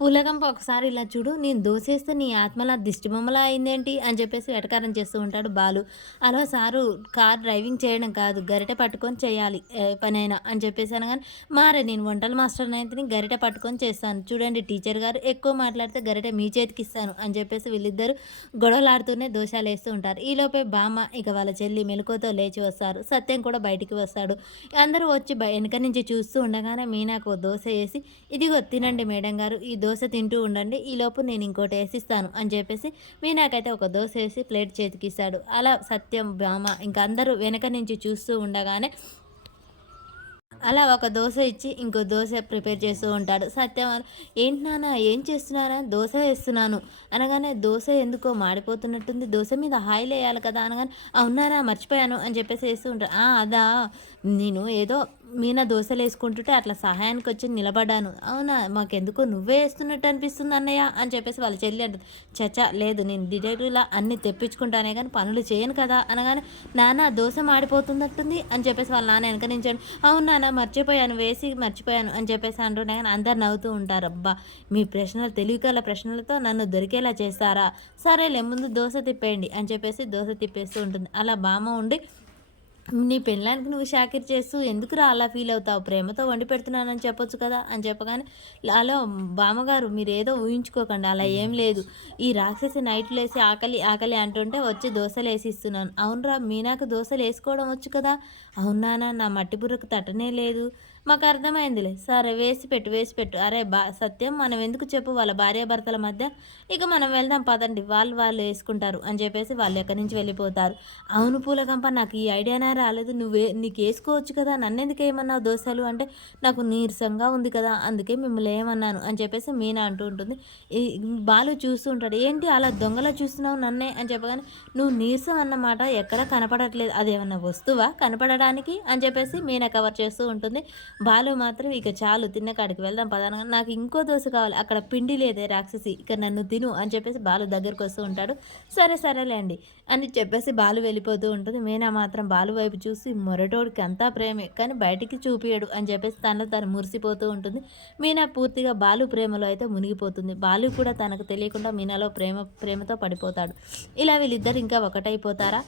పూలగంప ఒకసారి ఇలా చూడు నేను దోసేస్తే నీ ఆత్మలా దిష్టిబొమ్మలా అయిందేంటి అని చెప్పేసి వెటకారం చేస్తూ ఉంటాడు బాలు. అలా సారు కార్ డ్రైవింగ్ చేయడం కాదు గరిటె పట్టుకొని చేయాలి ఏ పనైనా అని చెప్పేసి అనగానే మారే నేను వంటల మాస్టర్ని అయితే గరిటె పట్టుకొని చేస్తాను చూడండి టీచర్ గారు ఎక్కువ మాట్లాడితే గరిటె మీ చేతికి ఇస్తాను అని చెప్పేసి వీళ్ళిద్దరు గొడవలాడుతూనే దోషాలు వేస్తూ ఉంటారు. ఈలోపే బామ్మ ఇక వాళ్ళ చెల్లి మెలకువతో లేచి వస్తారు. సత్యం కూడా బయటికి వస్తాడు. అందరూ వచ్చి వెనక నుంచి చూస్తూ ఉండగానే మీనాకు ఓ దోశ వేసి ఇదిగో తినండి మేడం గారు ఈ దోశ తింటూ ఉండండి ఈలోపు నేను ఇంకోటి వేసిస్తాను అని చెప్పేసి మీనాకైతే ఒక దోశ వేసి ప్లేట్ చేతికిస్తాడు. అలా సత్యం భామ ఇంకా అందరూ వెనక నుంచి చూస్తూ ఉండగానే అలా ఒక దోశ ఇచ్చి ఇంకో దోశ ప్రిపేర్ చేస్తూ ఉంటాడు. సత్యం ఏంటి నాన్న ఏం చేస్తున్నారా దోశ వేస్తున్నాను అనగానే దోశ ఎందుకో మాడిపోతున్నట్టుంది దోశ మీద ఆయిల్ వేయాలి కదా అనగానే అవునారా మర్చిపోయాను అని చెప్పేసి వేస్తూ ఉంటాడు. అదా నేను ఏదో మీనా దోశలు వేసుకుంటుంటే అట్లా సహాయానికి వచ్చి నిలబడ్డాను. అవునా మాకెందుకో నువ్వే వేస్తున్నట్టు అనిపిస్తుంది అన్నయ్య అని చెప్పేసి వాళ్ళ చెల్లి అంటుంది. చచా లేదు నేను డిటెక్టివ్లా అన్ని తెప్పించుకుంటానే కానీ పనులు చేయను కదా అనగానే నాన్న దోశ మాడిపోతున్నట్టుంది అని చెప్పేసి వాళ్ళ నాన్న వెనక నుంచండి అవును నాన్న మర్చిపోయాను వేసి మర్చిపోయాను అని చెప్పేసి అంటుంటే కానీ అందరు నవ్వుతూ ఉంటారు. అబ్బా మీ ప్రశ్నలు తెలివికల ప్రశ్నలతో నన్ను దొరికేలా చేస్తారా సరేలే ముందు దోశ తిప్పేయండి అని చెప్పేసి దోశ తిప్పేస్తూ ఉంటుంది. అలా బామ్మ ఉండి నీ పెళ్ళానికి నువ్వు షాకిరి చేస్తూ ఎందుకురా అలా ఫీల్ అవుతావు ప్రేమతో వండి పెడుతున్నానని చెప్పొచ్చు కదా అని చెప్పగానే అలా బామ్మగారు మీరు ఏదో ఊహించుకోకండి అలా ఏం లేదు ఈ రాక్షసి నైట్లు వేసి ఆకలి ఆకలి అంటుంటే వచ్చి దోశలు వేసి ఇస్తున్నాను. అవునరా మీనాకు దోశలు వేసుకోవడం వచ్చు కదా అవునానా నా మట్టి బుర్రకు తట్టనే లేదు మాకు అర్థమైందిలే సరే వేసి పెట్టు అరే సత్యం మనం ఎందుకు చెప్పు వాళ్ళ భార్యాభర్తల మధ్య ఇక మనం వెళ్దాం పదండి వాళ్ళు వేసుకుంటారు అని చెప్పేసి వాళ్ళు ఎక్కడి నుంచి వెళ్ళిపోతారు. అవును పూలగంప నాకు ఈ ఐడియానే రాలేదు నీకు వేసుకోవచ్చు కదా నన్నెందుకు ఏమన్నావు దోశలు అంటే నాకు నీరసంగా ఉంది కదా అందుకే మిమ్మల్ని ఏమన్నాను అని చెప్పేసి మీనా అంటూ ఉంటుంది. ఈ బాలు చూస్తూ ఉంటాడు ఏంటి అలా దొంగలా చూస్తున్నావు నన్నే అని చెప్పగానే నువ్వు నీరసం అన్నమాట ఎక్కడా కనపడట్లేదు అదేమన్నా వస్తువా కనపడడానికి అని చెప్పేసి మీనా కవర్ చేస్తూ ఉంటుంది. బాలు మాత్రం ఇక చాలు తిన్న కాడికి వెళ్దాం పదాన నాకు ఇంకో దోశ కావాలి అక్కడ పిండి లేదే రాక్షసి ఇక నన్ను తిను అని చెప్పేసి బాలు దగ్గరికి వస్తూ ఉంటాడు. సరేలేండి అని చెప్పేసి బాలు వెళ్ళిపోతూ ఉంటుంది. మీనా మాత్రం బాలు వైపు చూసి మొరటోడికి అంతా ప్రేమే కానీ బయటికి చూపియడు అని చెప్పేసి తనలో తను మురిసిపోతూ ఉంటుంది. మీనా పూర్తిగా బాలు ప్రేమలో అయితే మునిగిపోతుంది. బాలు కూడా తనకు తెలియకుండా మీనాలో ప్రేమతో పడిపోతాడు. ఇలా వీళ్ళిద్దరు ఇంకా ఒకటైపోతారా?